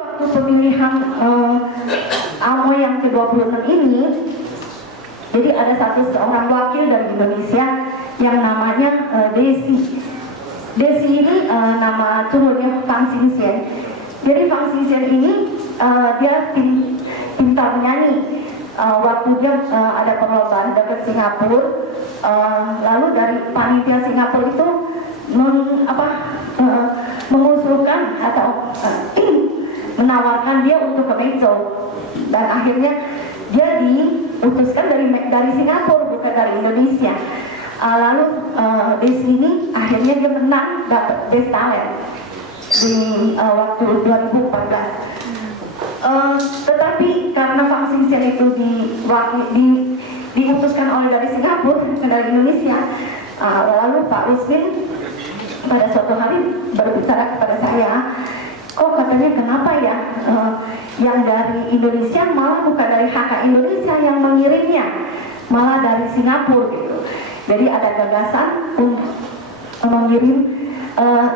Waktu pemilihan AMO yang ke-26 ini, jadi ada seorang wakil dari Indonesia yang namanya Desi. Desi ini nama cumurnya Fang Xingxian. Jadi Fang Xingxian ini dia pintar menyanyi. Waktu dia ada perlombaan dekat Singapura, lalu dari panitia Singapura itu mengusulkan atau menawarkan dia untuk ke Mezo, dan akhirnya dia diutuskan dari Singapura, bukan dari Indonesia. Lalu di sini akhirnya dia menang, dapat Best Talent di waktu 2014. Tetapi karena Fang Xingxian itu diutuskan oleh dari Singapura, bukan dari Indonesia, lalu Pak Rusmin pada suatu hari berbicara kepada saya, kok katanya kenapa ya yang dari Indonesia malah bukan dari HK Indonesia yang mengirimnya, malah dari Singapura gitu. Jadi ada gagasan untuk mengirim,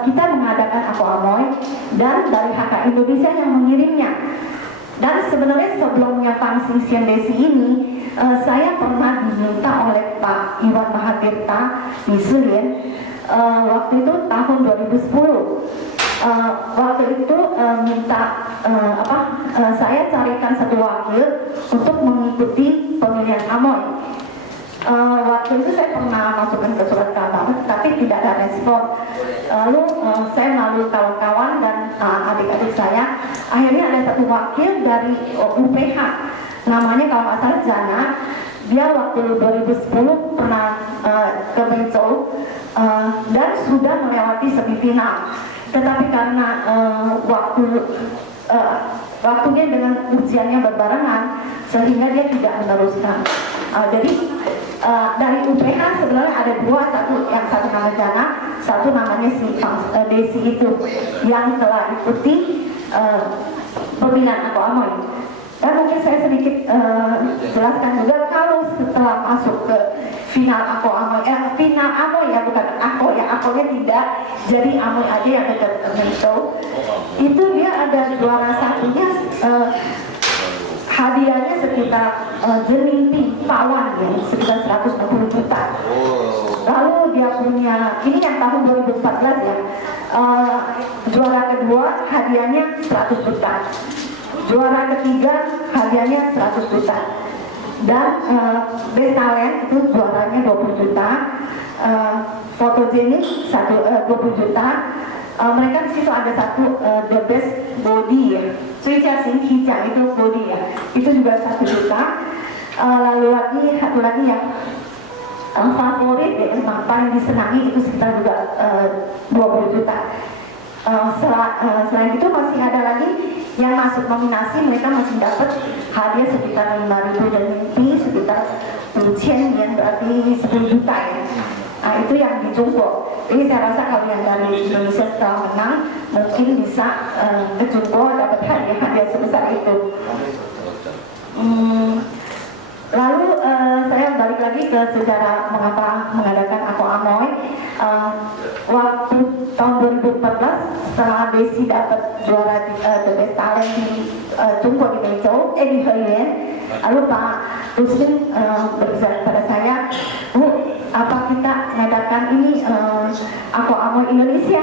kita mengadakan Ako Amoy dan dari HK Indonesia yang mengirimnya. Dan sebenarnya sebelumnya Fang Xingxian Desi ini saya pernah diminta oleh Pak Iwan Mahatirta di Selian, waktu itu tahun 2010. Waktu itu minta saya carikan satu wakil untuk mengikuti pemilihan Amoy. Waktu itu saya pernah masukkan ke surat kabar, tapi tidak ada respon. Lalu saya melalui kawan-kawan dan adik-adik saya, akhirnya ada satu wakil dari UPH, namanya kalau nggak salah Jana. Dia waktu 2010 pernah ke Mezo dan sudah melewati semifinal. Tetapi karena waktunya dengan ujiannya berbarengan, sehingga dia tidak meneruskan. Jadi dari UPH sebenarnya ada dua, yang satu nama Jana, satu namanya si Desi itu yang telah ikuti pemilihan Ako Amoy. Dan mungkin saya sedikit jelaskan juga, kalau setelah masuk ke final Ako Amoy, final Amoy ya, bukan Ako ya, Akonya tidak, jadi Amoy aja yang dekat Mezo, itu dia ada juara satunya, hadiahnya sekitar Jenimpi Pawan ya, sekitar 160 juta. Lalu dia punya, ini yang tahun 2014 ya, juara kedua hadiahnya 100 juta, juara ketiga hadiahnya 100 juta, dan Best Talent itu juaranya 20 juta, fotogenik 20 juta. Mereka di situ ada satu the best body ya, Suica Sing Hijau itu body ya, itu juga 1 juta. Lalu satu lagi yang favorit ya, yang paling disenangi itu sekitar juga 20 juta. Selain itu masih ada lagi yang masuk nominasi, mereka masih dapat hadiah sekitar 5.000 dan mimpi sekitar 10.000 yang berarti 10 juta ya. Nah, itu yang dijumbo. Jadi saya rasa kalau yang dari Indonesia setelah menang mungkin bisa ke jumbo dapat hadiah sebesar itu. Lalu saya balik lagi ke sejarah mengapa mengadakan Ako Amoy. Waktu tahun 2014 setelah Desi dapat juara The Best Talent di Jumbo di Mezo, di Haiyan, lalu Pak Rusmin berbicara kepada saya, Bu, apa kita mengadakan ini Ako Amoy Indonesia?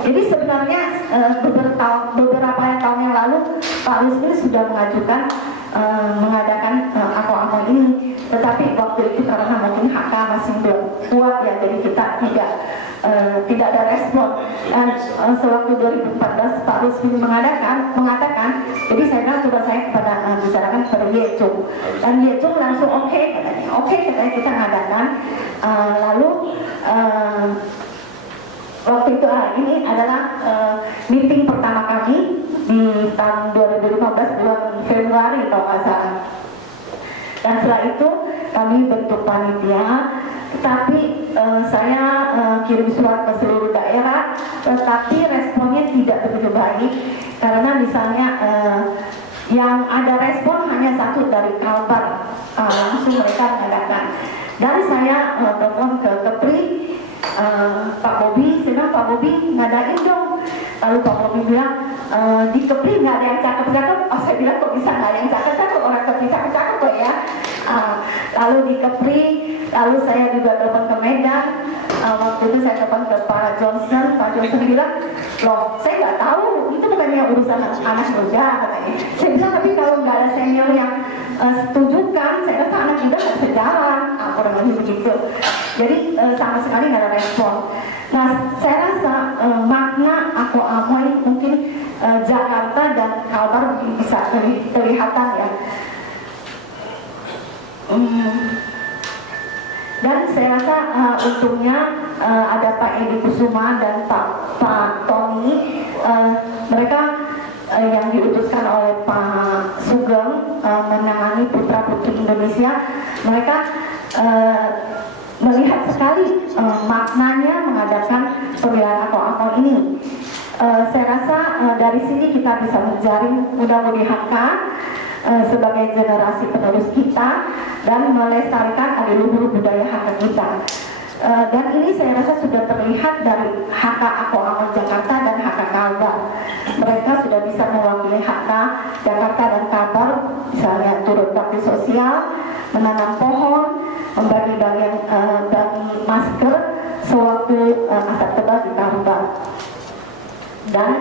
Jadi sebenarnya beberapa tahun yang lalu Pak Rusmin sudah mengajukan mengadakan Ako Amoy ini, tetapi waktu itu karena mungkin HK masih belum kuat ya, jadi kita tidak ada respon. Dan sewaktu 2014 Pak Rusmin mengatakan, jadi saya bilang coba saya bicarakan kepada Ye Chung, dan Ye Chung langsung oke katanya kita ngadakan. Lalu waktu itu ini adalah meeting pertama kami di tahun 2015 bulan Februari kalau nggak salah. Dan setelah itu kami bentuk panitia, tetapi saya kirim surat ke seluruh daerah, tetapi responnya tidak begitu baik, karena misalnya yang ada respon hanya satu dari Kalbar, langsung mereka mengadakan. Dan saya telepon ke Kepri, Pak Bobi, saya bilang Pak Bobi ngadain dong Lalu Pak Bobi bilang, di Kepri nggak ada yang cakep-cakep. Oh, saya bilang kok bisa nggak ada yang cakep-cakep, orang Kepri cakep-cakep kok ya. Lalu di Kepri, lalu saya juga telepon ke Medan. Waktu itu saya telepon ke Pak Johnson bilang, loh saya nggak tahu, itu bukannya urusan anak muda katanya. Saya bilang, tapi kalau nggak ada senior yang setujukan, saya rasa anak muda nggak bisa jalan, kurang lebih begitu. Jadi sama sekali nggak ada respon. Nah, saya rasa makna Aku Amoy mungkin Jakarta dan Kalbar mungkin bisa kelihatan ya. Dan saya rasa untungnya ada Pak Edi Kusuma dan Pak Tony, mereka yang diutuskan oleh Pak Sugeng menangani putra putri Indonesia. Mereka melihat sekali maknanya mengadakan pemilihan Aku Amoy ini. Saya rasa dari sini kita bisa menjaring muda-mudi HK sebagai generasi penerus kita dan melestarikan adiluhur budaya HK kita. Dan ini saya rasa sudah terlihat dari HK Aku Amoy Jakarta dan HK Kalbar. Mereka sudah bisa mewakili HK Jakarta dan Kalbar, misalnya turut bakti sosial, menanam pohon, membagi-bagi masker sewaktu asap tebal di Kalbar. Dan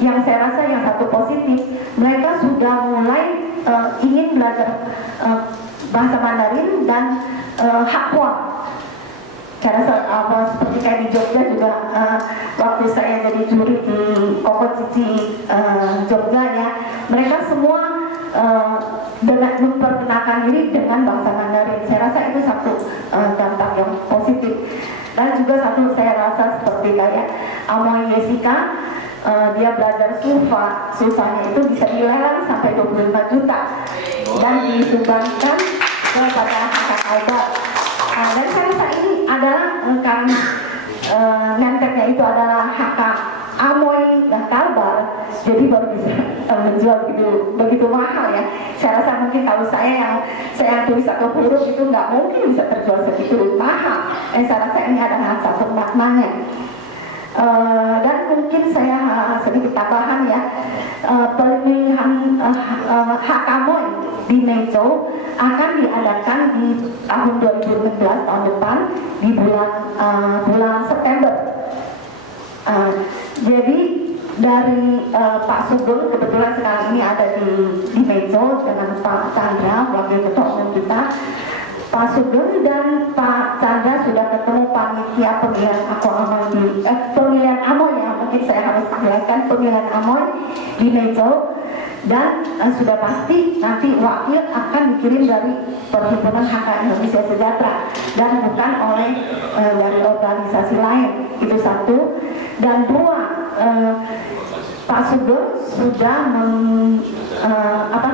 yang saya rasa yang satu positif, mereka sudah mulai ingin belajar bahasa Mandarin dan Hakwa. Saya rasa seperti kayak di Jogja juga, waktu saya jadi juri di Koko Cici Jogja ya, mereka semua dengan memperkenalkan diri dengan bahasa Mandarin. Saya rasa itu satu dampak yang positif. Dan juga satu saya rasa seperti kayak Amoy Jessica, dia belajar sulfanya itu bisa dilelang sampai 25 juta dan disumbangkan kepada HK Kalbar. Dan saya rasa ini adalah karena nenteknya itu adalah HK Amoy dan Kalbar, jadi baru bisa menjual begitu mahal ya. Saya rasa mungkin kalau saya tulis satu huruf itu nggak mungkin bisa terjual segitu mahal. Saya rasa ini adalah satu maknanya. Dan mungkin saya sedikit tambahan ya, pemilihan HK Amoy di Mejo akan diadakan di tahun 2016 tahun depan di bulan September. Jadi dari Pak Sugeng kebetulan sekarang ini ada di Mejo dengan Pak Chandra wakil ketua umum kita. Pak Sugeng dan Pak Chandra sudah ketemu panitia pemilihan Aku Amoy pemilihan Amoy ya, mungkin saya harus jelaskan pemilihan Amoy di Mejo. Dan sudah pasti nanti wakil akan dikirim dari Perhimpunan HK Indonesia Sejahtera dan bukan oleh dari organisasi lain. Itu satu. Dan dua, Pak Sugeng sudah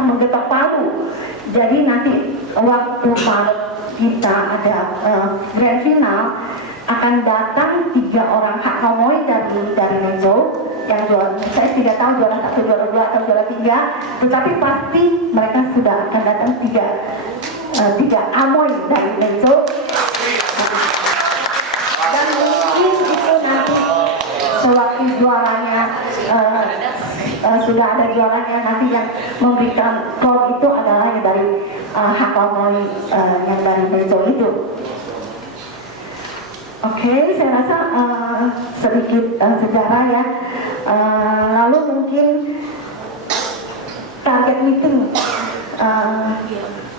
menggetok palu. Jadi nanti waktu Maret kita ada grand final, akan datang 3 orang HK Amoy dari Mejo yang juara. Saya tidak tahu juara 1, juara 2 atau juara 3, tetapi pasti mereka sudah akan datang 3 Amoy dari Mejo. Dan mungkin itu nanti sewaktu juaranya sudah ada juaranya, nanti yang memberikan gol itu adalah yang dari HK Amoy yang dari Mejo itu. Oke, saya rasa sedikit sejarah ya. Lalu mungkin target meeting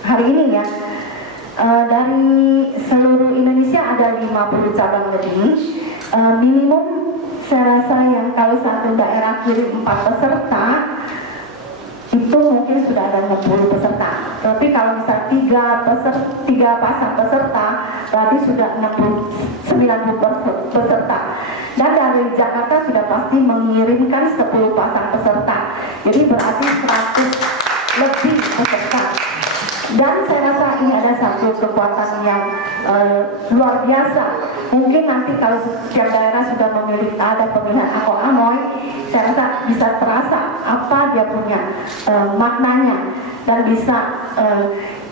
hari ini ya. Dari seluruh Indonesia ada 50 cabang lebih. Minimum saya rasa yang kalau satu daerah kirim 4 peserta, itu mungkin sudah ada 60 peserta. Tapi kalau misal 3 pasang peserta, berarti sudah 90 peserta. Dan dari Jakarta sudah pasti mengirimkan 10 pasang peserta. Jadi berarti 100 lebih peserta. Dan saya rasa ini ada satu kekuatan yang luar biasa. Mungkin nanti kalau setiap daerah sudah memiliki ada pemilihan Aku Amoy, saya rasa bisa terasa apa dia punya maknanya, dan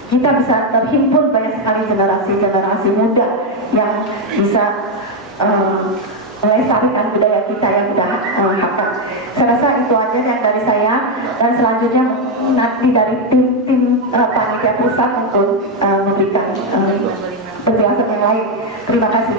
kita bisa terhimpun banyak sekali generasi muda yang bisa melestarikan budaya kita yang kita angkat. Saya rasa itu aja yang dari saya, dan selanjutnya nanti dari tim panitia pusat untuk memberikan penjelasan yang lain. Terima kasih.